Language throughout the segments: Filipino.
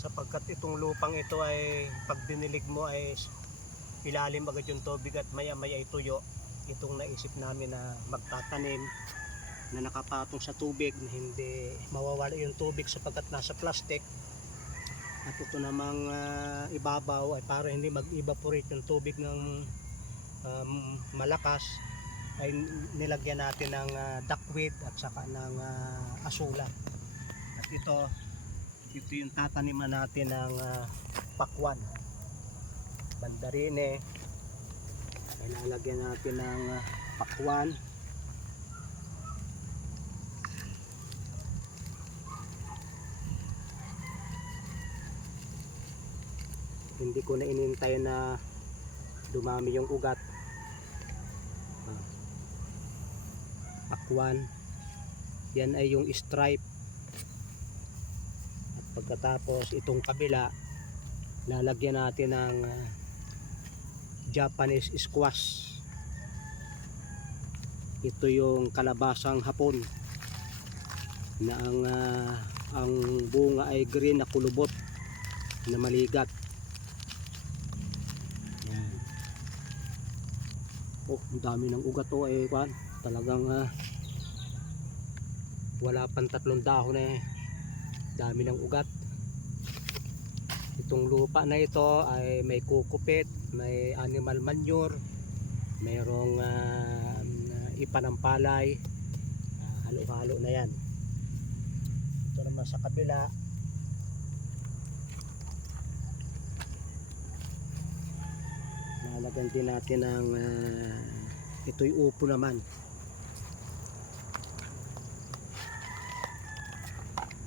sapagkat itong lupang ito ay pag dinilig mo ay ilalim agad yung tubig at maya maya ituyo itong naisip namin na magtatanim na nakapatong sa tubig na hindi mawawala yung tubig sapagkat nasa plastic. At ito namang ah, ibabaw ay para hindi mag-evaporate yung tubig ng um, malakas ay nilagyan natin ng ah, duckweed at saka ng ah, asulan at ito ito yung tataniman natin ng ah, pakwan. Mandarine. Ay lalagyan natin ng ah, pakwan. Hindi ko na inintay na dumami yung ugat. Ah. pakwan. Yan ay yung stripe pagkatapos itong kabila lalagyan natin ng ah, Japanese squash. Ito yung kalabasang hapon na ang ah, ang bunga ay green na kulubot na maligat. Oh ang dami ng ugat oh eh kwan. Talagang ah, wala pang tatlong dahon eh dami ng ugat. Itong lupa na ito ay may kukupit may animal manure mayroong uh, ipanampalay Ah, halo-halo na yan. Ito naman sa kabila. Nalagyan din natin ng ah, ito'y upo naman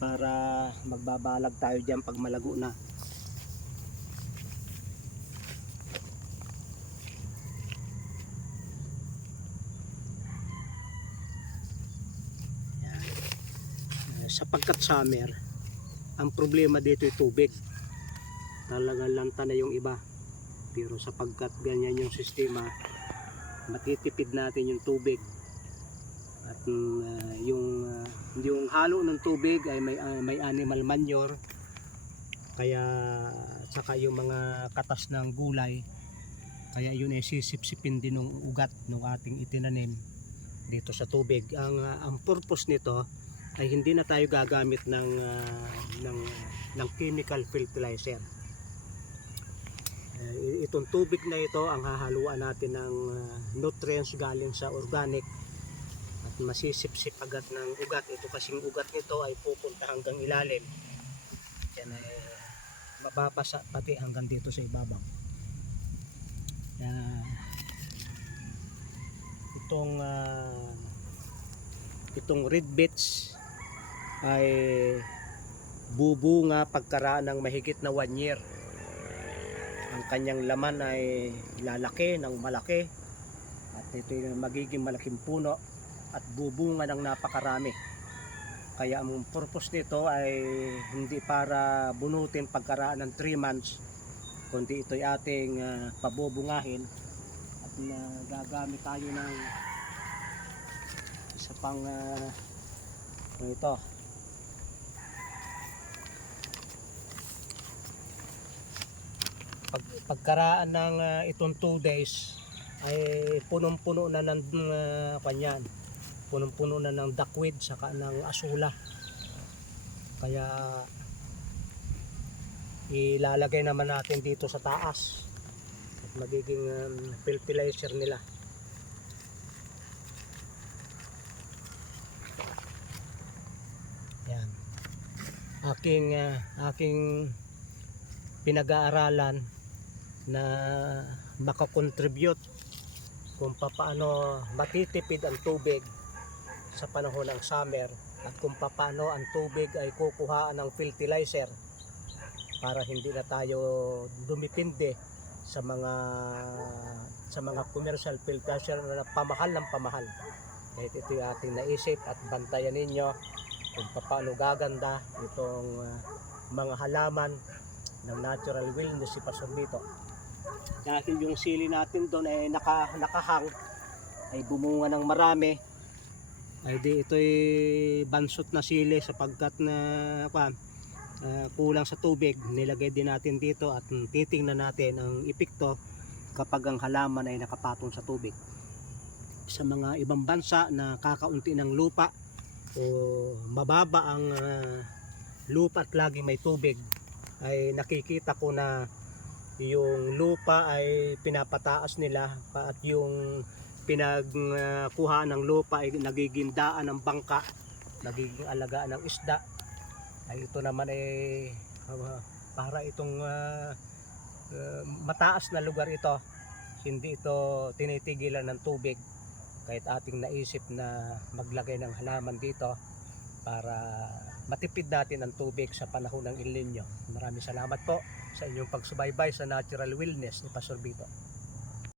para magbabalag tayo dyan pag malago na. Sapagkat summer ang problema dito ay tubig. Talagang lanta na yung iba. Pero sapagkat ganyan yung sistema matitipid natin yung tubig at ah, yung ah, yung halo ng tubig ay may ah, may animal manure. Kaya saka yung mga katas ng gulay kaya yun ay sisipsipin din ng ugat ng ating itinanim dito sa tubig. Ang ah, ang purpose nito ay hindi na tayo gagamit ng ah, ng ng chemical fertilizer. Eh, itong tubig na ito ang hahaluan natin ng nutrients galing sa organic masisipsip agad ng ugat. Ito kasing ugat nito ay pupunta hanggang ilalim. Yan ay mababasa pati hanggang dito sa ibabaw Kaya, itong ah, itong red beets ay bubunga pagkaraan ng mahigit na one year. Ang kanyang laman ay lalaki ng malaki. At ito yung magiging malaking puno at bubunga ng napakarami. Kaya ang purpose nito ay hindi para bunutin pagkaraan ng 3 months kundi ito ay ating ah, pabubungahin at na gagamit tayo ng isa pang ano ito? Pag, pagkaraan ng ah, itong 2 days ay punong-puno na ng uh, kanyan punong-puno na ng duckweed saka ng asula. Kaya ilalagay naman natin dito sa taas. At magiging um, fertilizer nila. Yan. Aking ah, aking pinag-aaralan na makakontribute kung paano matitipid ang tubig sa panahon ng summer at kung paano ang tubig ay kukuhaan ng fertilizer para hindi na tayo dumipindi sa mga sa mga commercial fertilizer na pamahal ng pamahal. Kahit ito yung ating naisip at bantayan ninyo kung paano gaganda itong ah, mga halaman ng natural wilderness si Pastor dito. Dahil yung sili natin doon ay naka, nakahang ay bumunga ng marami ay di ito'y bansot na sili sapagkat na kwan, ah, kulang sa tubig, nilagay din natin dito at titingnan natin ang epekto kapag ang halaman ay nakapatong sa tubig. Sa mga ibang bansa na kakaunti ng lupa o mababa ang ah, lupa at lagi may tubig ay nakikita ko na yung lupa ay pinapataas nila pa- at yung pinagkuha ng lupa ay nagiging daan ng bangka nagiging alagaan ng isda ay ito naman ay ah, para itong ah, ah, mataas na lugar ito hindi ito tinitigilan ng tubig kahit ating naisip na maglagay ng halaman dito para matipid natin ang tubig sa panahon ng El Nino. Maraming salamat po sa inyong pagsubaybay sa Natural Wellness ni Pastor Vito.